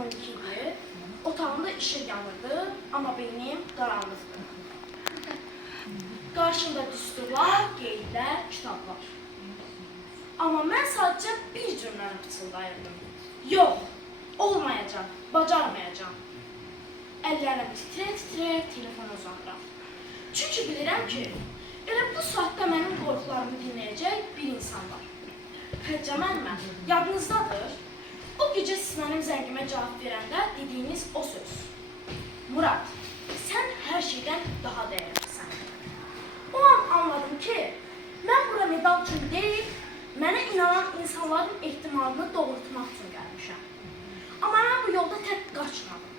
12 idi. Otağımda işıq yanırdı, amma beynim qaranlıqdı. Qarşımda düsturlar, qeydlər, kitablar. Amma mən sadəcə bir cümləni pıçıldayırdım. Yox, olmayacaq, bacarmayacaq. Əllərim titrə-titrə telefona uzanıram. Çünki bilirəm ki, elə bu saatda mənim qorxularımı dinləyəcək bir insan var. Xədicə müəllimə, yadınızdadır? O gecə siz mənim zəngimə cavab verəndə dediyiniz o söz. Murad, sən hər şeydən daha dəyərlisən. O an anladım ki, mən bura medal üçün deyil, mənə inanan insanların ehtimalını doğrultmaq üçün gəlmişəm. Amma mən bu yolda tək qaçmadım.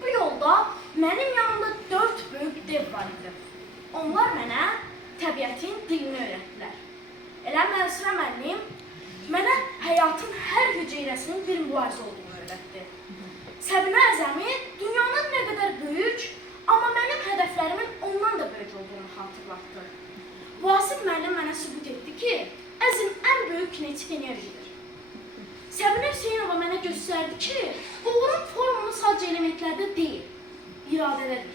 Bu yolda mənim yanımda 4 böyük dev var idi. Onlar mənə təbiətin dilini öyrətdilər. Elə Mənsurə müəllim mənə həyatın hər hüceyrəsinin bir mübarizə olduğunu öyrətdi. Səbinə Əzəmi dünyanın nə qədər böyük, amma mənim hədəflərimin ondan da böyük olduğunu xatırlatdı. Vasif müəllim mənə sübut etdi ki, əzm ən böyük kinetik enerjidir. Səbinə Hüseynova mənə göstərdi ki, uğurun formulu sadəcə elementlərdə deyil, iradədədir.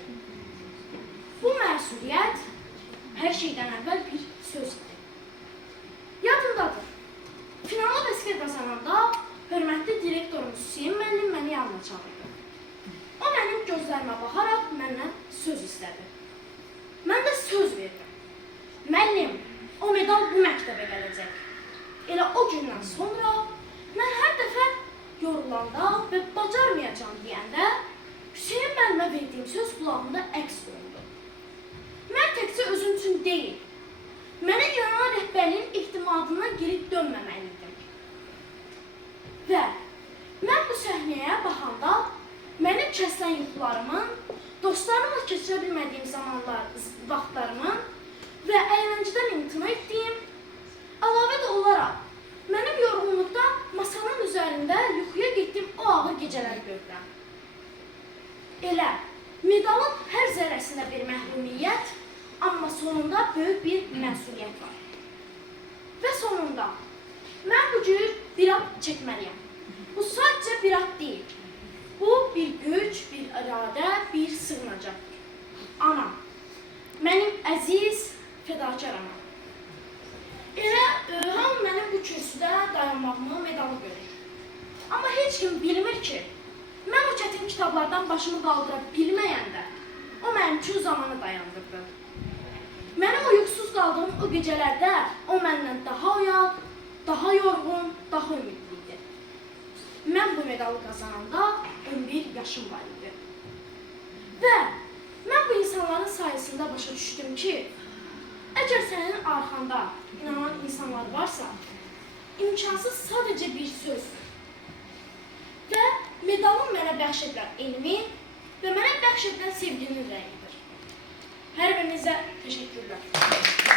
Bu məsuliyyət hər şeydən əvvəl bir söz idi. Yadımdadır. Finala vəsiqə qazananda hörmətli direktorumuz Hüseyn müəllim məni yanına çağırdı. O mənim gözlərimə baxaraq məndən söz istədi. Mən də söz verdim. Müəllim, o medal bu məktəbə gələcək. Elə o gündən sonra mən hər dəfə yorulanda və bacarmayacağım deyəndə Hüseyn müəllimə verdiyim söz qulağımda əks olundu. Mən təkcə özüm üçün deyil, mənə inanan rəhbərliyin ehtimadına girib dönməməliydim. Və mən bu səhnəyə baxanda mənim kəsilən yuxularımın, dostlarımla keçirə bilmədiyim vaxtlarımın və əyləncədən imtina etdiyim, əlavə də olaraq mənim yorğunluqda masanın üzərində yuxuya getdiyim o ağır gecələri görürəm. Elə medalın hər zərrəsində bir məhrumiyyət, amma sonunda böyük bir məsuliyyət var. Və sonunda mən bu cür bir ad çəkməliyəm. Bu sadəcə bir ad deyil. Bu bir güc, bir iradə, bir sığınacaqdır. Anam, mənim əziz, fədakar anam. Elə hamı mənim bu kürsüdə dayanmağımı medalı görür. Amma heç kim bilmir ki, mən o çətin kitablardan başımı qaldıra bilməyəndə, o mənim üçün zamanı dayandırdı. Mənim uyğusuz qaldığım o gecələrdə o məndən daha oyaq, daha yorğun, daha ümidli idi. Mən bu medalı qazananda 11 yaşım var idi. Və mən bu insanların sayəsində başa düşdüm ki, əgər sənin arxanda inanan insanlar varsa, imkansız sadəcə bir sözdür. Və medalın mənə bəxş edilən elmi və mənə bəxş edilən sevginin rəngidir. Hər birinizə təşəkkürlər.